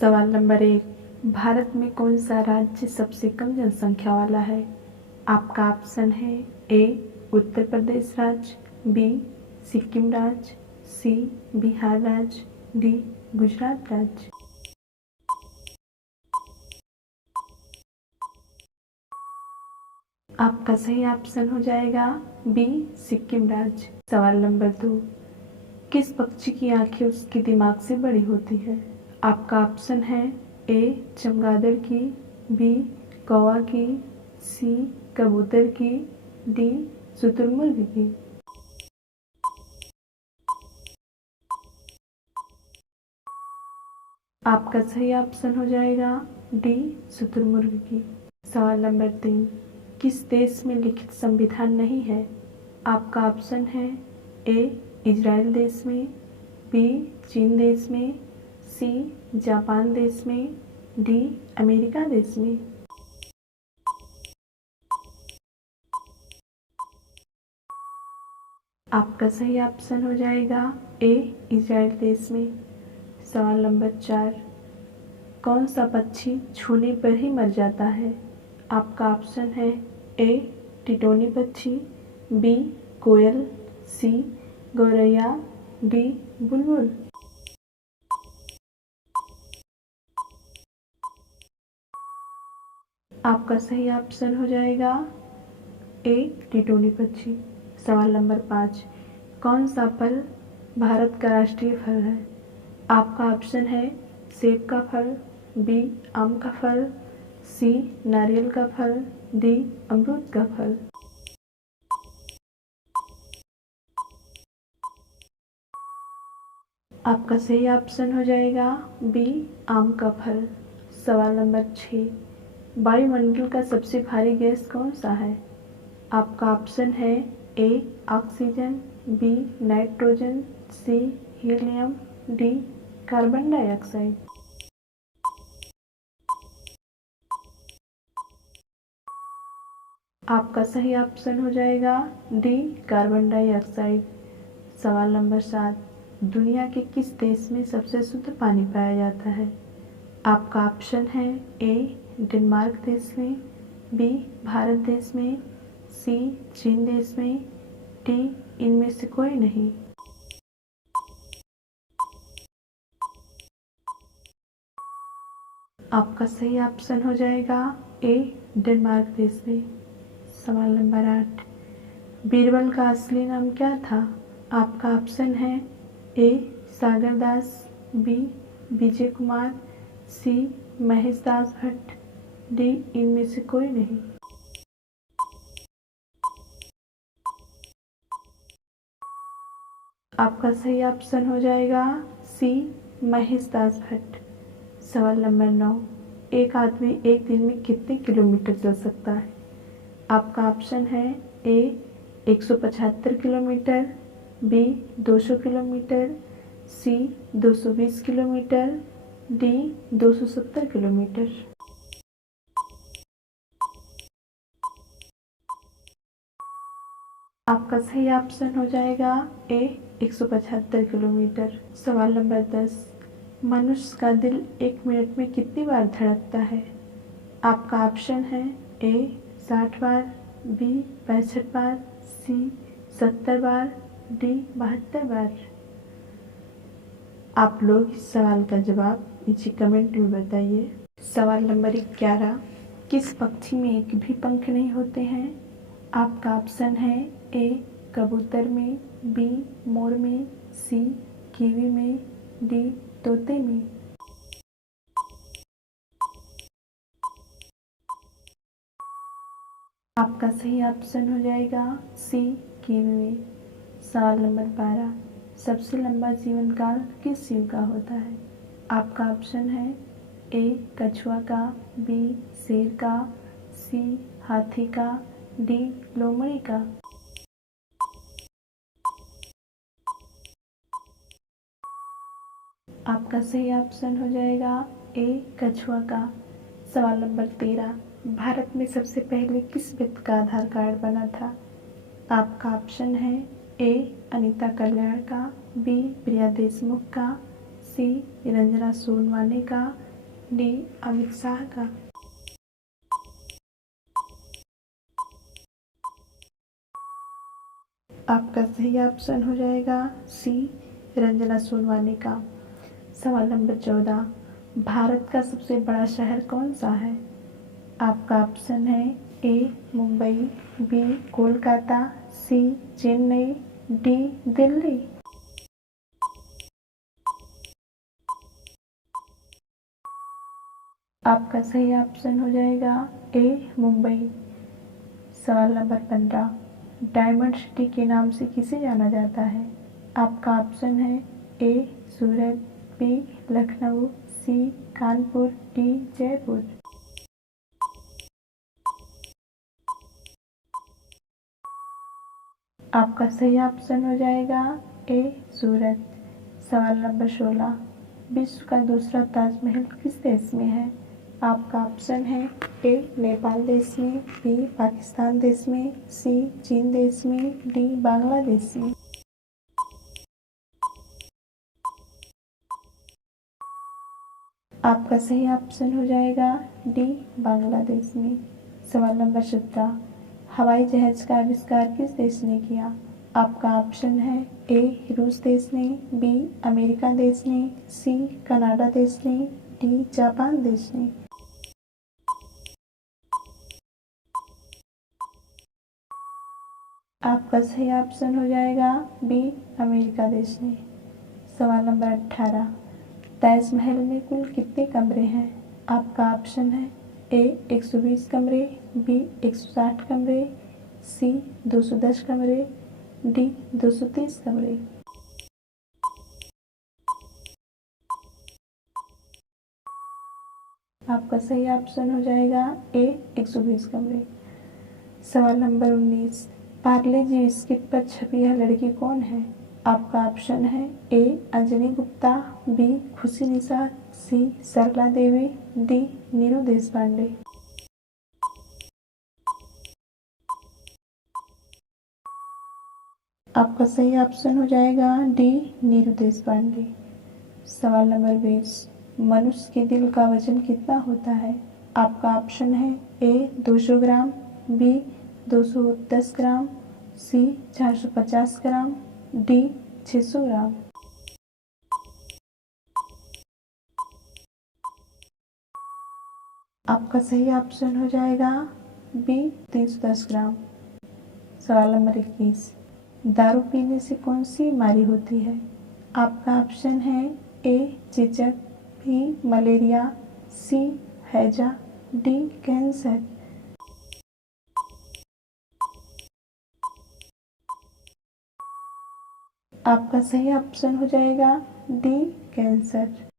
सवाल नंबर 1, भारत में कौन सा राज्य सबसे कम जनसंख्या वाला है? आपका ऑप्शन है ए उत्तर प्रदेश राज्य, बी सिक्किम राज्य, सी बिहार राज्य, डी गुजरात राज्य। आपका सही ऑप्शन हो जाएगा बी सिक्किम राज्य। सवाल नंबर 2, किस पक्षी की आंखें उसके दिमाग से बड़ी होती है? आपका ऑप्शन है ए चमगादड़ की, बी कौवा की, सी कबूतर की, डी शुतुरमुर्ग की। आपका सही ऑप्शन हो जाएगा डी शुतुरमुर्ग की। सवाल नंबर 3, किस देश में लिखित संविधान नहीं है? आपका ऑप्शन है ए इजराइल देश में, बी चीन देश में, सी जापान देश में, डी अमेरिका देश में। आपका सही ऑप्शन हो जाएगा ए इजराइल देश में। सवाल नंबर 4, कौन सा पक्षी छूने पर ही मर जाता है? आपका ऑप्शन है ए टिटोनी पक्षी, बी कोयल, सी गौरैया, डी बुलबुल। आपका सही ऑप्शन हो जाएगा ए टिटोनी पक्षी। सवाल नंबर 5, कौन सा फल भारत का राष्ट्रीय फल है? आपका ऑप्शन है सेब का फल, बी आम का फल, सी नारियल का फल, डी अमरूद का फल। आपका सही ऑप्शन हो जाएगा बी आम का फल। सवाल नंबर 6, वायुमंडल का सबसे भारी गैस कौन सा है? आपका ऑप्शन है A oxygen, B nitrogen, C helium, D carbon dioxide. आपका सही ऑप्शन हो जाएगा डी कार्बन डाइऑक्साइड। सवाल नंबर 7, दुनिया के किस देश में सबसे शुद्ध पानी पाया जाता है? आपका ऑप्शन है ए डेनमार्क देश में, बी भारत देश में, सी चीन देश में, डी इनमें से कोई नहीं। आपका सही ऑप्शन हो जाएगा ए डेनमार्क देश में। सवाल नंबर 8, बीरबल का असली नाम क्या था? आपका ऑप्शन है ए सागर दास, बी विजय कुमार, सी महेश दास भट्ट, डी इनमें से कोई नहीं। आपका सही ऑप्शन हो जाएगा सी महेश दास भट्ट। सवाल नंबर 9, एक आदमी एक दिन में कितने किलोमीटर चल सकता है? आपका ऑप्शन है ए 175 किलोमीटर, बी 200 किलोमीटर, सी 220 किलोमीटर, डी 270 किलोमीटर। आपका सही ऑप्शन हो जाएगा ए 175 किलोमीटर। सवाल नंबर 10, मनुष्य का दिल एक मिनट में कितनी बार धड़कता है? आपका ऑप्शन है ए 60 बार, बी 65 बार, सी 70 बार, डी 72 बार। आप लोग इस सवाल का जवाब नीचे कमेंट में बताइए। सवाल नंबर 11, किस पक्षी में एक भी पंख नहीं होते हैं? आपका ऑप्शन है ए कबूतर में, बी मोर में, सी कीवी में, डी तोते में। आपका सही ऑप्शन हो जाएगा सी कीवी में। सवाल नंबर 12, सबसे लंबा जीवन काल किस जीव का होता है? आपका ऑप्शन है ए कछुआ का, बी शेर का, सी हाथी का, डी लोमड़ी का। आपका सही ऑप्शन हो जाएगा ए कछुआ का। सवाल नंबर 13, भारत में सबसे पहले किस व्यक्ति का आधार कार्ड बना था? आपका ऑप्शन है ए अनीता कल्याण का, बी प्रिया देशमुख का, सी रंजना सोनवाने का, डी अमित शाह का? आपका सही ऑप्शन हो जाएगा सी रंजना सोनवानी का। सवाल नंबर 14, भारत का सबसे बड़ा शहर कौन सा है? आपका ऑप्शन है ए मुंबई, बी कोलकाता, सी चेन्नई, डी दिल्ली। आपका सही ऑप्शन हो जाएगा ए मुंबई। सवाल नंबर 15, डायमंड सिटी के नाम से किसे जाना जाता है? आपका ऑप्शन है ए सूरत, बी लखनऊ, सी कानपुर, डी जयपुर। आपका सही ऑप्शन हो जाएगा ए सूरत। सवाल नंबर 16, विश्व का दूसरा ताजमहल किस देश में है? आपका ऑप्शन है ए नेपाल देश में, बी पाकिस्तान देश में, सी चीन देश में, डी बांग्लादेश में। आपका सही ऑप्शन हो जाएगा डी बांग्लादेश में। सवाल नंबर 17, हवाई जहाज का आविष्कार किस देश ने किया? आपका ऑप्शन है ए रूस देश ने, बी अमेरिका देश ने, सी कनाडा देश ने, डी जापान देश ने। आपका सही ऑप्शन हो जाएगा बी अमेरिका देश ने। सवाल नंबर 18, ताजमहल में कुल कितने कमरे हैं? आपका ऑप्शन है ए 120 कमरे, बी 160 कमरे, सी 210 कमरे, डी 230 कमरे। आपका सही ऑप्शन हो जाएगा ए 120 कमरे। सवाल नंबर 19, पार्ले जी बिस्किट पर छपी यह लड़की कौन है? आपका ऑप्शन है ए अंजनी गुप्ता, बी खुशी निषाद, सी सरला देवी, डी नीरू देशपांडे। आपका सही ऑप्शन हो जाएगा डी नीरू देशपांडे। सवाल नंबर 20, मनुष्य के दिल का वजन कितना होता है? आपका ऑप्शन है ए 200 ग्राम, बी 210 ग्राम, सी 450 ग्राम, डी 600 ग्राम। आपका सही ऑप्शन हो जाएगा बी 310 ग्राम। सवाल नंबर 21, दारू पीने से कौन सी बीमारी होती है? आपका ऑप्शन है ए चेचक, बी मलेरिया, सी हैजा, डी कैंसर। आपका सही ऑप्शन हो जाएगा डी कैंसर।